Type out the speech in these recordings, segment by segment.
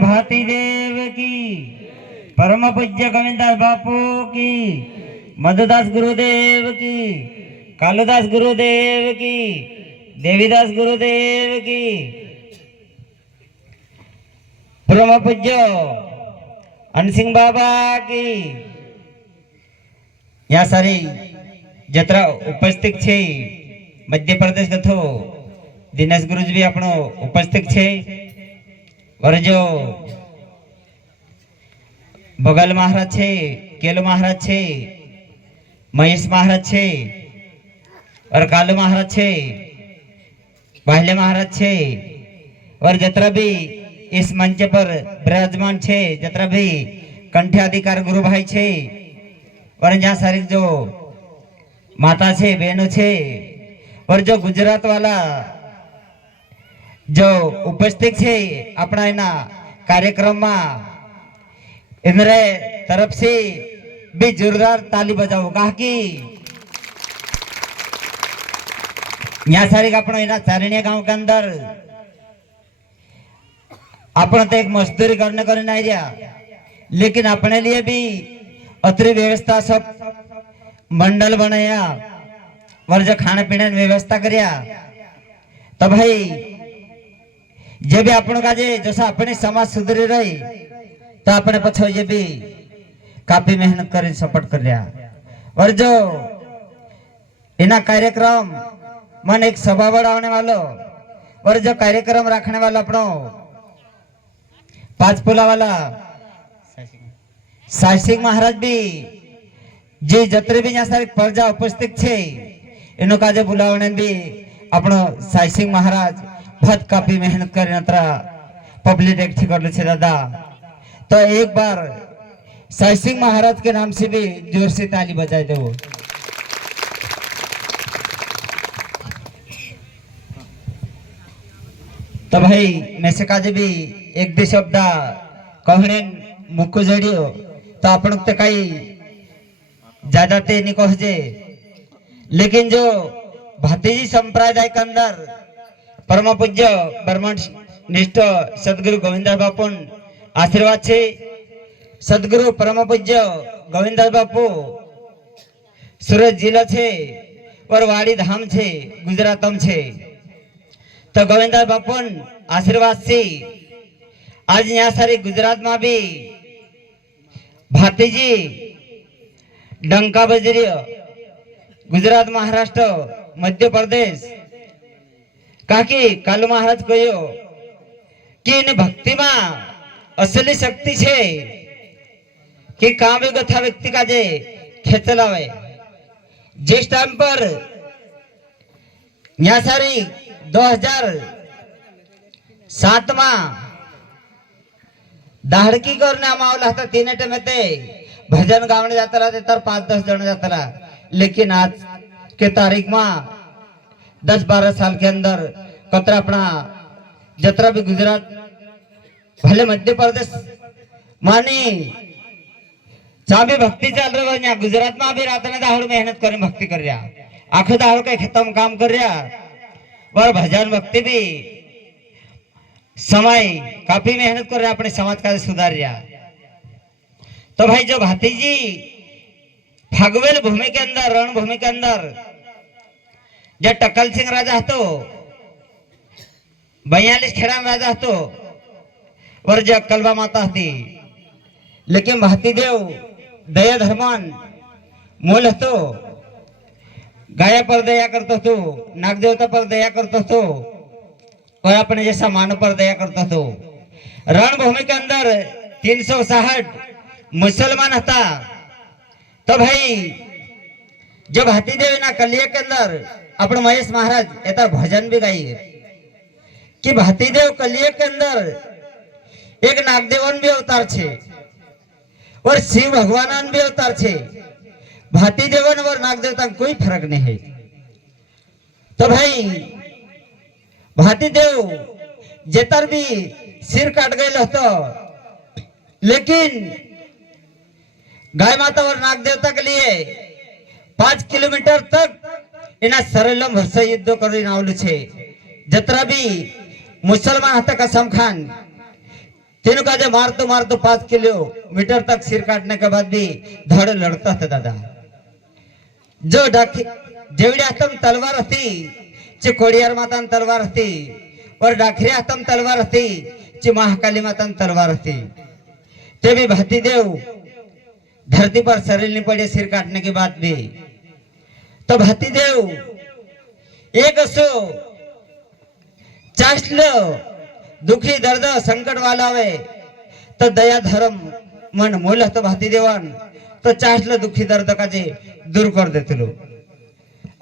भाती देव की, परम पूज्य गोविंदास बापू की, मधुदास गुरुदेव की, कालुदास गुरुदेव की, देवीदास गुरुदेव की, परम पूज्य अनसिंह बाबा की, या सारी जत्रा उपस्थित छे। मध्य प्रदेश कथो दिनेश गुरुजी भी આપણો उपस्थित छे। और जो बगल महाराज छे, केलो महाराज छे, महेश महाराज छे, और कालू महाराज छे, बाहले महाराज छे, और जतरा भी इस मंच पर विराजमान छे, जतरा भी कंठाधिकार गुरु भाई छे, और यहाँ सारी जो माता छे, बहनों छे, और जो गुजरात वाला जो उपस्थित छे अपना एना कार्यक्रम में, इनरे तरफ से भी जोरदार ताली बजाओ। कहा कि यहाँ सारी अपना एना चारणिया गांव के अंदर अपना तो एक मजदूरी करने नहीं दिया, लेकिन अपने लिए भी अतरी व्यवस्था सब मंडल बनाया और जो खाने पीने की व्यवस्था करिया। तो भाई जे भी आपण का जे जैसा अपने समाज सुधरी रही, तो अपने पछो ये भी काफी मेहनत कर सपोर्ट कर लिया। और जो इना कार्यक्रम मन एक सभा बढ़ाने वालों और जो कार्यक्रम रखने वाला अपनो पांचपुला वाला साई सिंह महाराज भी जे जतरे भी यहाँ सारे प्रजा उपस्थित छे, इनो का जो बुलावने भी अपनो साई सिंह महाराज बहुत काफी मेहनत कर पब्लिक एकठी कर ले दादा। तो एक बार साई सिंह महाराज के नाम से भी जोर से ताली बजाए दो। तो भाई मैं से काजे भी एक दो शब्द कहने मुक्को जोड़ियो, तो अपन तो कई ज्यादा ते नहीं कहजे, लेकिन जो भातीजी संप्रदाय के अंदर परम पूज्य ब्रह्मनिष्ठ सदगुरु गोविंदास बापू आशीर्वाद छे। सदगुरु परम पूज्य गोविंदास बापू सूरत जिला छे और वाड़ी धाम छे, गुजरातम छे। तो गोविंदास बापू आशीर्वाद से आज यहाँ सारी गुजरात में भी भातीजी डंका बजरी, गुजरात, महाराष्ट्र, मध्य प्रदेश, काकी कालू महाराज कहो कि इन भक्ति में असली शक्ति छे कि काम गथा व्यक्ति का जे खेचलावे। जिस टाइम पर यहाँ सारी 2007 में दाहड़की करने मावला था, तीन टाइम भजन गावने जाता रहा, तर 5-10 जन जाता रहा, लेकिन आज के तारीख में 10-12 साल के अंदर कतरा अपना जतरा भी गुजरात भले मध्य प्रदेश मानी जहाँ भी भक्ति चल रही है, गुजरात में भी रात ने दाहड़ मेहनत कर भक्ति कर रहा, आखो दाहड़ के खत्म काम कर रहा, और भजन भक्ति भी समय काफी मेहनत कर रहा, अपने समाज का सुधार रहा। तो भाई जो भातीजी फागवेल भूमि के अंदर, रणभूमि के अंदर जब टक्कल सिंह राजा हतो, 42 खेड़ा राजा हतो, और जब कलबा माता थी, लेकिन भातीदेव दया धर्मान मूल हतो, गाया पर दया करतो तो, नाग देवता पर दया करतो तो, और अपने जैसा मानव पर दया करतो तो। रणभूमि के अंदर 360 मुसलमान था। तो भाई जब हाथीदेव ना कलिया के अंदर अपने महेश महाराज एता भजन भी गाई कि भातीदेव कलिया के अंदर एक नागदेवन भी अवतार छे और शिव भगवान भी अवतार छे। भातीदेवन और नागदेवता कोई फर्क नहीं है। तो भाई भातीदेव जेतर भी सिर काट गए तो, लेकिन गाय माता और नाग देवता के लिए 5 किलोमीटर तक इना सरलम हर्ष युद्ध कर जतरा भी मुसलमान हता कसम खान तीनों का मारतो मारतो 5 किलोमीटर तक सिर काटने के बाद भी धड़ लड़ता था दादा। जो जेवढी हातम तलवार होती ची कोडियार माता तलवार होती और डाखरी हातम तलवार होती ची महाकाली माता तलवार होती। ते भी भाती देव धरती पर सरेलनी पड़े सिर काटने के बाद भी। तो भाती देव एक असो चाष्ल दुखी दर्द संकट वाला आवे तो दया धर्म मन मोल तो भाती देवान तो चाष्ल दुखी दर्द का जे दूर कर देते लो।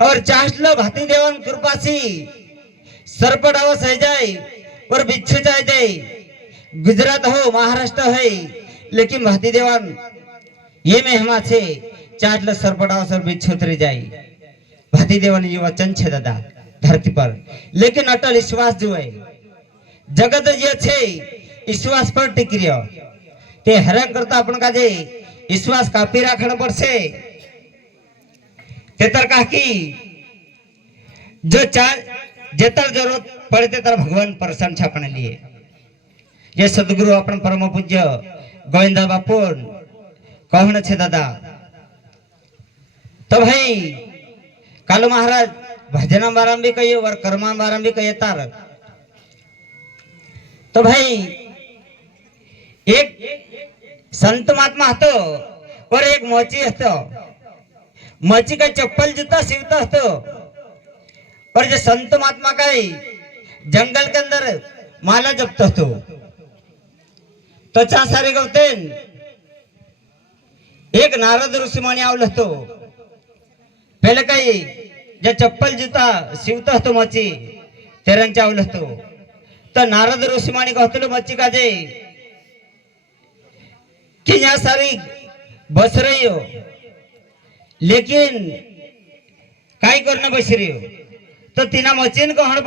और चाष्ल भाती देवान कृपासी सरपड़ाव सह जाए और बिच्छू जाए दे। गुजरात हो महाराष्ट्र है लेकिन भाती देवान ये मेहमा छे चाष्ल सरपड़ाव सर बिच्छू उतरी जाए। भाती देवान ये वचन छे दादा धरती पर, लेकिन अटल विश्वास जो है जगत जे छे विश्वास पर टिकी रह्यो। ते हैरान करता अपन का जे विश्वास कापी राखण पड़शे। तेतर का की जो जेतर जरूरत पड़े तेतर भगवान प्रसन्न छे अपने लिए। ये सदगुरु अपन परम पूज्य गोविंदा बापू कहण छे दादा। तो भाई कालू महाराज भजना बाराम भी कहिए और कर्मा बाराम भी कहिए तार। तो भाई एक संत महात्मा हतो और एक मोची हतो। मोची का चप्पल जूता सिवता हतो और जो संत महात्मा का जंगल के अंदर माला जपतो हतो। तो चा सारे गवतेन एक नारद ऋषी मुनी आवलो हतो। पहले काही जे चप्पल जूता सिवतो हतो मोची तेरांच्या आवलो हतो। तो नारद ऋषी मुनी कहतलो मोची का जे कि यहाँ सारी बस रही हो लेकिन काय करना बस रही हो। तो तीना मचीन को हण